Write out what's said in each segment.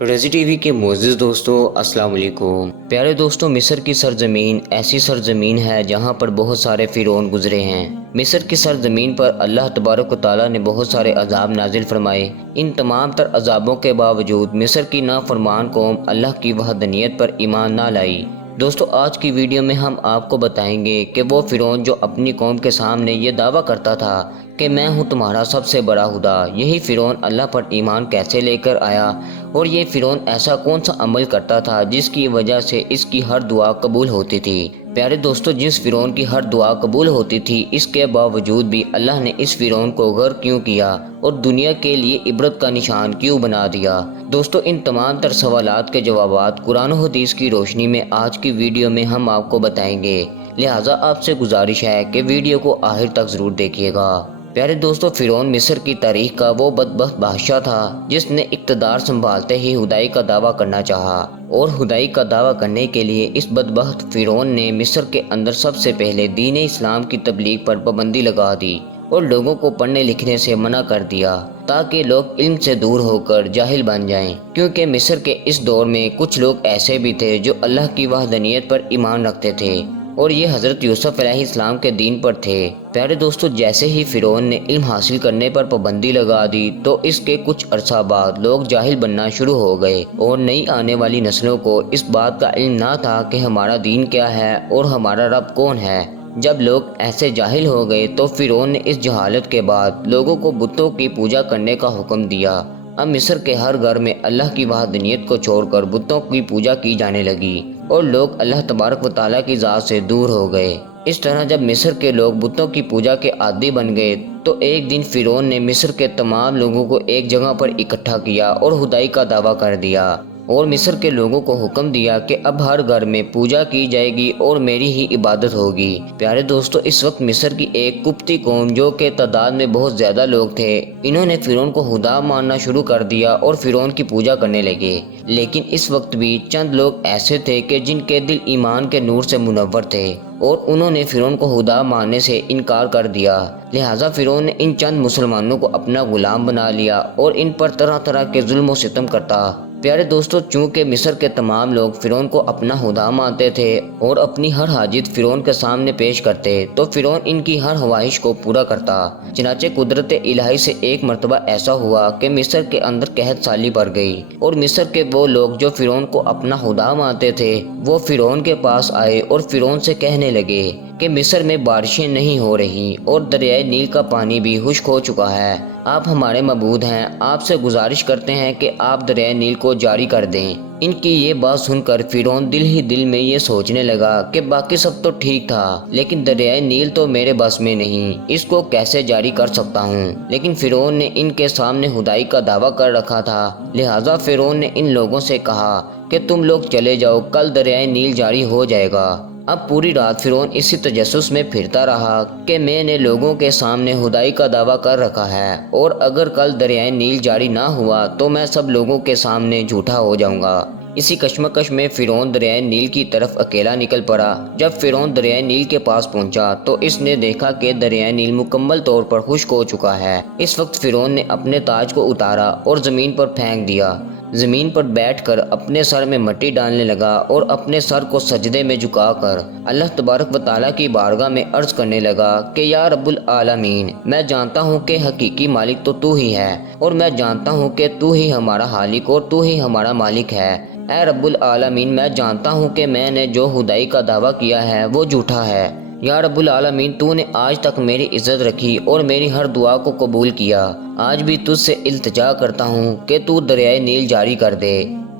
رضی T V کے معزز دوستو السلام علیکم۔ پیارے دوستو، مصر کی سرزمین ایسی سرزمین ہے جہاں پر بہت سارے فرعون گزرے ہیں۔ مصر کی سرزمین پر اللہ تبارک و تعالیٰ نے بہت سارے عذاب نازل فرمائے۔ ان تمام تر عذابوں کے باوجود مصر کی نافرمان قوم اللہ کی وحدانیت پر ایمان نہ لائی۔ دوستو، آج کی ویڈیو میں ہم آپ کو بتائیں گے کہ وہ فرعون جو اپنی قوم کے سامنے یہ دعویٰ کرتا تھا کہ میں ہوں تمہارا سب سے بڑا خدا، یہی فرعون اللہ پر ایمان کیسے لے کر آیا، اور یہ فرعون ایسا کون سا عمل کرتا تھا جس کی وجہ سے اس کی ہر دعا قبول ہوتی تھی۔ پیارے دوستو، جس فرعون کی ہر دعا قبول ہوتی تھی، اس کے باوجود بھی اللہ نے اس فرعون کو غرق کیوں کیا اور دنیا کے لیے عبرت کا نشان کیوں بنا دیا؟ دوستو، ان تمام تر سوالات کے جوابات قرآن و حدیث کی روشنی میں آج کی ویڈیو میں ہم آپ کو بتائیں گے، لہٰذا آپ سے گزارش ہے کہ ویڈیو کو آخر تک ضرور دیکھیے گا۔ پیارے دوستو، فرعون مصر کی تاریخ کا وہ بدبخت بادشاہ تھا جس نے اقتدار سنبھالتے ہی خدائی کا دعویٰ کرنا چاہا، اور خدائی کا دعویٰ کرنے کے لیے اس بدبخت فرعون نے مصر کے اندر سب سے پہلے دین اسلام کی تبلیغ پر پابندی لگا دی اور لوگوں کو پڑھنے لکھنے سے منع کر دیا تاکہ لوگ علم سے دور ہو کر جاہل بن جائیں، کیونکہ مصر کے اس دور میں کچھ لوگ ایسے بھی تھے جو اللہ کی وحدانیت پر ایمان رکھتے تھے، اور یہ حضرت یوسف علیہ السلام کے دین پر تھے۔ پیارے دوستو، جیسے ہی فرعون نے علم حاصل کرنے پر پابندی لگا دی تو اس کے کچھ عرصہ بعد لوگ جاہل بننا شروع ہو گئے، اور نئی آنے والی نسلوں کو اس بات کا علم نہ تھا کہ ہمارا دین کیا ہے اور ہمارا رب کون ہے۔ جب لوگ ایسے جاہل ہو گئے تو فرعون نے اس جہالت کے بعد لوگوں کو بتوں کی پوجا کرنے کا حکم دیا۔ اب مصر کے ہر گھر میں اللہ کی وحدانیت کو چھوڑ کر بتوں کی پوجا کی جانے لگی، اور لوگ اللہ تبارک و تعالیٰ کی ذات سے دور ہو گئے۔ اس طرح جب مصر کے لوگ بتوں کی پوجا کے عادی بن گئے تو ایک دن فرعون نے مصر کے تمام لوگوں کو ایک جگہ پر اکٹھا کیا اور خدائی کا دعویٰ کر دیا، اور مصر کے لوگوں کو حکم دیا کہ اب ہر گھر میں پوجا کی جائے گی اور میری ہی عبادت ہوگی۔ پیارے دوستو، اس وقت مصر کی ایک قبطی قوم جو کہ تعداد میں بہت زیادہ لوگ تھے، انہوں نے فرعون کو خدا ماننا شروع کر دیا اور فرعون کی پوجا کرنے لگے۔ لیکن اس وقت بھی چند لوگ ایسے تھے کہ جن کے دل ایمان کے نور سے منور تھے، اور انہوں نے فرعون کو خدا ماننے سے انکار کر دیا، لہٰذا فرعون نے ان چند مسلمانوں کو اپنا غلام بنا لیا اور ان پر طرح طرح کے ظلم و ستم کرتا۔ پیارے دوستو، چونکہ مصر کے تمام لوگ فرعون کو اپنا خدا مانتے تھے اور اپنی ہر حاجت فرعون کے سامنے پیش کرتے، تو فرعون ان کی ہر خواہش کو پورا کرتا۔ چنانچہ قدرت الہی سے ایک مرتبہ ایسا ہوا کہ مصر کے اندر قحط سالی پڑ گئی، اور مصر کے وہ لوگ جو فرعون کو اپنا خدا مانتے تھے وہ فرعون کے پاس آئے اور فرعون سے کہنے لگے کہ مصر میں بارشیں نہیں ہو رہی اور دریائے نیل کا پانی بھی خشک ہو چکا ہے۔ آپ ہمارے معبود ہیں، آپ سے گزارش کرتے ہیں کہ آپ دریائے نیل کو جاری کر دیں۔ ان کی یہ بات سن کر فرعون دل ہی دل میں یہ سوچنے لگا کہ باقی سب تو ٹھیک تھا، لیکن دریائے نیل تو میرے بس میں نہیں، اس کو کیسے جاری کر سکتا ہوں؟ لیکن فرعون نے ان کے سامنے خدائی کا دعویٰ کر رکھا تھا، لہٰذا فرعون نے ان لوگوں سے کہا کہ تم لوگ چلے جاؤ، کل دریائے نیل جاری ہو جائے گا۔ اب پوری رات فرعون اسی تجسس میں پھرتا رہا کہ میں نے لوگوں کے سامنے خدائی کا دعویٰ کر رکھا ہے، اور اگر کل دریائے نیل جاری نہ ہوا تو میں سب لوگوں کے سامنے جھوٹا ہو جاؤں گا۔ اسی کشمکش میں فرعون دریائے نیل کی طرف اکیلا نکل پڑا۔ جب فرعون دریائے نیل کے پاس پہنچا تو اس نے دیکھا کہ دریائے نیل مکمل طور پر خشک ہو چکا ہے۔ اس وقت فرعون نے اپنے تاج کو اتارا اور زمین پر پھینک دیا، زمین پر بیٹھ کر اپنے سر میں مٹی ڈالنے لگا اور اپنے سر کو سجدے میں جھکا کر اللہ تبارک و تعالیٰ کی بارگاہ میں عرض کرنے لگا کہ یا رب العالمین، میں جانتا ہوں کہ حقیقی مالک تو ہی ہے، اور میں جانتا ہوں کہ تو ہی ہمارا خالق اور تو ہی ہمارا مالک ہے۔ اے رب العالمین، میں جانتا ہوں کہ میں نے جو خدائی کا دعویٰ کیا ہے وہ جھوٹا ہے۔ یا رب العالمین، تو نے آج تک میری عزت رکھی اور میری ہر دعا کو قبول کیا۔ آج بھی تجھ سے التجا کرتا ہوں کہ تو دریائے نیل جاری کر دے۔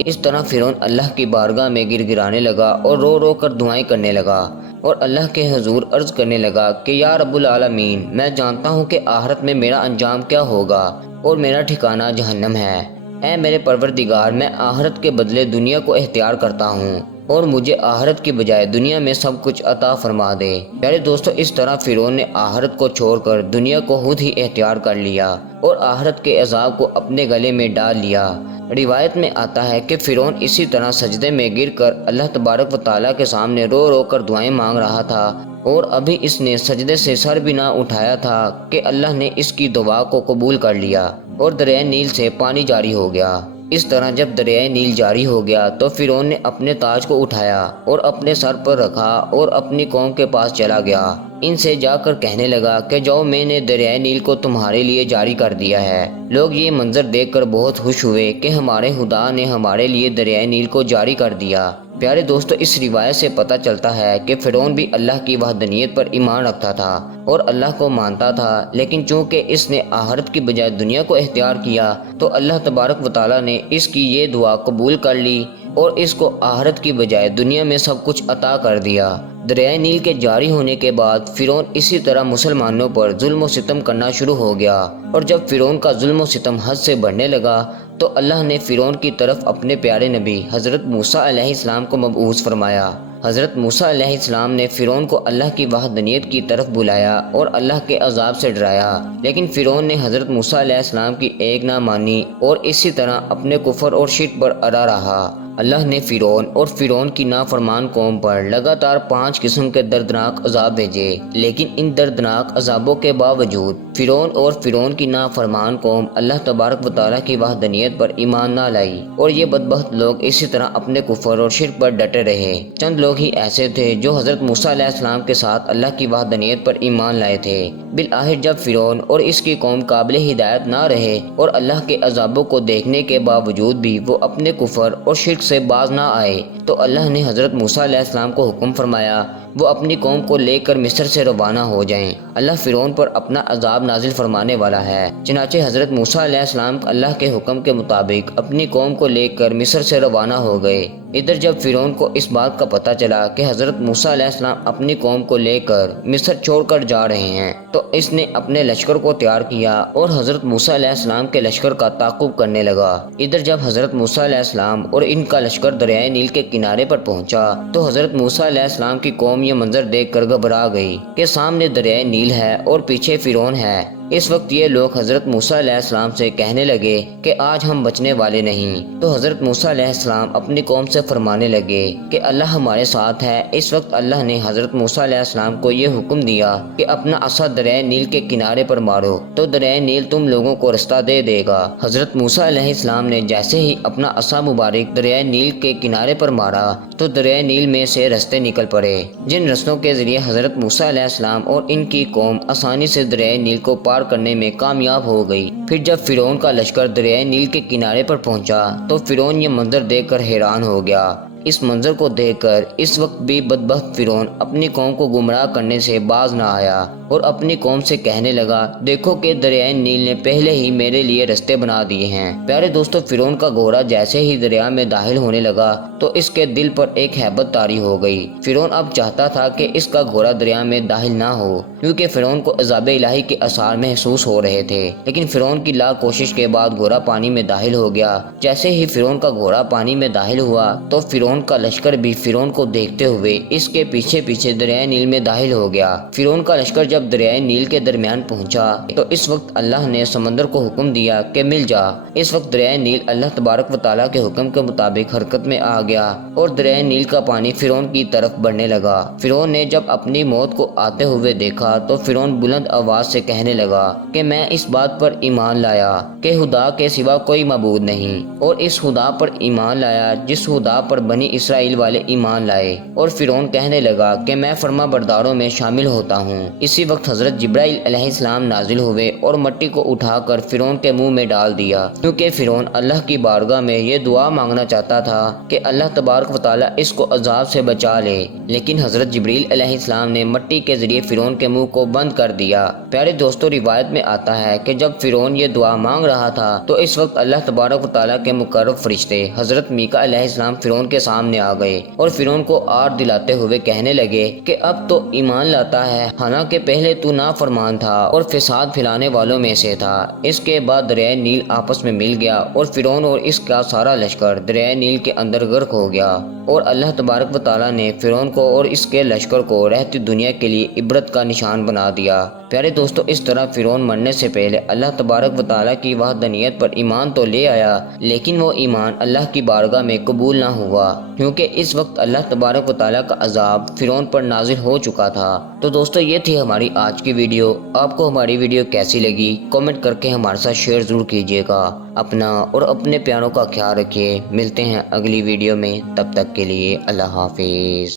اس طرح فرعون اللہ کی بارگاہ میں گر گرانے لگا اور رو رو کر دعائیں کرنے لگا، اور اللہ کے حضور عرض کرنے لگا کہ یا رب العالمین، میں جانتا ہوں کہ آخرت میں میرا انجام کیا ہوگا اور میرا ٹھکانہ جہنم ہے۔ اے میرے پروردگار، میں آخرت کے بدلے دنیا کو اختیار کرتا ہوں، اور مجھے آخرت کی بجائے دنیا میں سب کچھ عطا فرما دے۔ پیارے دوستو، اس طرح فرعون نے آخرت کو چھوڑ کر دنیا کو خود ہی اختیار کر لیا اور آخرت کے عذاب کو اپنے گلے میں ڈال لیا۔ روایت میں آتا ہے کہ فرعون اسی طرح سجدے میں گر کر اللہ تبارک و تعالیٰ کے سامنے رو رو کر دعائیں مانگ رہا تھا، اور ابھی اس نے سجدے سے سر بھی نہ اٹھایا تھا کہ اللہ نے اس کی دعا کو قبول کر لیا اور دریائے نیل سے پانی جاری ہو گیا۔ اس طرح جب دریائے نیل جاری ہو گیا تو فرعون نے اپنے تاج کو اٹھایا اور اپنے سر پر رکھا اور اپنی قوم کے پاس چلا گیا۔ ان سے جا کر کہنے لگا کہ جاؤ، میں نے دریائے نیل کو تمہارے لیے جاری کر دیا ہے۔ لوگ یہ منظر دیکھ کر بہت خوش ہوئے کہ ہمارے خدا نے ہمارے لیے دریائے نیل کو جاری کر دیا۔ پیارے دوستو، اس روایت سے پتہ چلتا ہے کہ فرعون بھی اللہ کی وحدانیت پر ایمان رکھتا تھا اور اللہ کو مانتا تھا، لیکن چونکہ اس نے آخرت کی بجائے دنیا کو اختیار کیا تو اللہ تبارک و تعالیٰ نے اس کی یہ دعا قبول کر لی اور اس کو آخرت کی بجائے دنیا میں سب کچھ عطا کر دیا۔ دریائے نیل کے جاری ہونے کے بعد فرعون اسی طرح مسلمانوں پر ظلم و ستم کرنا شروع ہو گیا، اور جب فرعون کا ظلم و ستم حد سے بڑھنے لگا تو اللہ نے فرعون کی طرف اپنے پیارے نبی حضرت موسیٰ علیہ السلام کو مبعوث فرمایا۔ حضرت موسیٰ علیہ السلام نے فرعون کو اللہ کی وحدانیت کی طرف بلایا اور اللہ کے عذاب سے ڈرایا، لیکن فرعون نے حضرت موسیٰ علیہ السلام کی ایک نہ مانی اور اسی طرح اپنے کفر اور شرک پر اڑا رہا۔ اللہ نے فرعون اور فرعون کی نافرمان قوم پر لگاتار 5 قسم کے دردناک عذاب بھیجے، لیکن ان دردناک عذابوں کے باوجود فرعون اور فرعون کی نافرمان قوم اللہ تبارک و تعالیٰ کی وحدانیت پر ایمان نہ لائی، اور یہ بدبخت لوگ اسی طرح اپنے کفر اور شرک پر ڈٹے رہے۔ چند لوگ ہی ایسے تھے جو حضرت موسیٰ علیہ السلام کے ساتھ اللہ کی وحدانیت پر ایمان لائے تھے۔ بالآخر جب فرعون اور اس کی قوم قابل ہدایت نہ رہے اور اللہ کے عذابوں کو دیکھنے کے باوجود بھی وہ اپنے کفر اور شرک سے باز نہ آئے تو اللہ نے حضرت موسیٰ علیہ السلام کو حکم فرمایا وہ اپنی قوم کو لے کر مصر سے روانہ ہو جائیں۔ اللہ فرعون پر اپنا عذاب نازل فرمانے والا ہے۔ چنانچہ حضرت موسیٰ علیہ السلام اللہ کے حکم کے مطابق اپنی قوم کو لے کر مصر سے روانہ ہو گئے۔ ادھر جب فرعون کو اس بات کا پتہ چلا کہ حضرت موسیٰ علیہ السلام اپنی قوم کو لے کر مصر چھوڑ کر جا رہے ہیں تو اس نے اپنے لشکر کو تیار کیا اور حضرت موسیٰ علیہ السلام کے لشکر کا تعاقب کرنے لگا۔ ادھر جب حضرت موسیٰ علیہ السلام اور ان کا لشکر دریائے نیل کے کنارے پر پہنچا تو حضرت موسیٰ علیہ السلام کی قوم یہ منظر دیکھ کر گھبرا گئی کہ سامنے دریائے نیل ہے اور پیچھے فرعون ہے۔ اس وقت یہ لوگ حضرت موسیٰ علیہ السلام سے کہنے لگے کہ آج ہم بچنے والے نہیں۔ تو حضرت موسیٰ علیہ السلام اپنی قوم سے فرمانے لگے کہ اللہ ہمارے ساتھ ہے۔ اس وقت اللہ نے حضرت موسیٰ علیہ السلام کو یہ حکم دیا کہ اپنا عصا دریائے نیل کے کنارے پر مارو تو دریائے نیل تم لوگوں کو رستہ دے دے گا۔ حضرت موسیٰ علیہ السلام نے جیسے ہی اپنا عصا مبارک دریائے نیل کے کنارے پر مارا تو دریائے نیل میں سے رستے نکل پڑے، جن رستوں کے ذریعے حضرت موسیٰ علیہ السلام اور ان کی قوم آسانی سے دریائے نیل کو پار کرنے میں کامیاب ہو گئی۔ پھر جب فرعون کا لشکر دریائے نیل کے کنارے پر پہنچا تو فرعون یہ منظر دیکھ کر حیران ہو گیا۔ اس منظر کو دیکھ کر اس وقت بھی بدبخت فرعون اپنی قوم کو گمراہ کرنے سے باز نہ آیا اور اپنی قوم سے کہنے لگا دیکھو کہ دریائے نیل نے پہلے ہی میرے لیے رستے بنا دیے ہیں۔ پیارے دوستو، فرعون کا گھوڑا جیسے ہی دریا میں داخل ہونے لگا تو اس کے دل پر ایک ہیبت طاری ہو گئی۔ فرعون اب چاہتا تھا کہ اس کا گھوڑا دریا میں داخل نہ ہو، کیونکہ فرعون کو عذاب الہی کے آثار محسوس ہو رہے تھے، لیکن فرعون کی لاکھ کوشش کے بعد گھوڑا پانی میں داخل ہو گیا۔ جیسے ہی فرعون کا گھوڑا پانی میں داخل ہوا تو فرعون کا لشکر بھی فرعون کو دیکھتے ہوئے اس کے پیچھے پیچھے دریائے نیل میں داخل ہو گیا۔ فرعون کا لشکر جب دریائے نیل کے درمیان پہنچا تو اس وقت اللہ نے سمندر کو حکم دیا کہ مل جا۔ اس وقت دریائے نیل اللہ تبارک و تعالیٰ کے حکم کے مطابق حرکت میں آ گیا اور دریائے نیل کا پانی فرعون کی طرف بڑھنے لگا۔ فرعون نے جب اپنی موت کو آتے ہوئے دیکھا تو فرعون بلند آواز سے کہنے لگا کہ میں اس بات پر ایمان لایا کہ خدا کے سوا کوئی معبود نہیں، اور اس خدا پر ایمان لایا جس خدا پر بنی اسرائیل والے ایمان لائے۔ اور فرعون کہنے لگا کہ میں فرما برداروں میں شامل ہوتا ہوں۔ اسی وقت حضرت جبرائیل علیہ السلام نازل ہوئے اور مٹی کو اٹھا کر فرعون کے منہ میں ڈال دیا، کیونکہ فرعون اللہ کی بارگاہ میں یہ دعا مانگنا چاہتا تھا کہ اللہ تبارک و تعالیٰ اس کو عذاب سے بچا لے، لیکن حضرت جبرائیل علیہ السلام نے مٹی کے ذریعے فرعون کے منہ کو بند کر دیا۔ پیارے دوستو، روایت میں آتا ہے کہ جب فرعون یہ دعا مانگ رہا تھا تو اس وقت اللہ تبارک و تعالیٰ کے مقرب فرشتے حضرت میکا علیہ السلام فرعون کے سامنے آ گئے اور فرعون کو آر دلاتے ہوئے کہنے لگے کہ اب تو ایمان لاتا ہے، حالانکہ پہلے تو نافرمان تھا اور فساد پھیلانے والوں میں سے تھا۔ اس کے بعد دریائے نیل آپس میں مل گیا اور فرعون اور اس کا سارا لشکر دریائے نیل کے اندر غرق ہو گیا، اور اللہ تبارک و تعالیٰ نے فرعون کو اور اس کے لشکر کو رہتی دنیا کے لیے عبرت کا نشان بنا دیا۔ پیارے دوستو، اس طرح فرعون مرنے سے پہلے اللہ تبارک و تعالیٰ کی وحدانیت پر ایمان تو لے آیا، لیکن وہ ایمان اللہ کی بارگاہ میں قبول نہ ہوا۔ کیونکہ اس وقت اللہ تبارک و تعالیٰ کا عذاب فرعون پر نازل ہو چکا تھا۔ تو دوستو یہ تھی ہماری آج کی ویڈیو۔ آپ کو ہماری ویڈیو کیسی لگی کامنٹ کر کے ہمارے ساتھ شیئر ضرور کیجیے گا۔ اپنا اور اپنے پیاروں کا خیال رکھیے۔ ملتے ہیں اگلی ویڈیو میں، تب تک کے لیے اللہ حافظ۔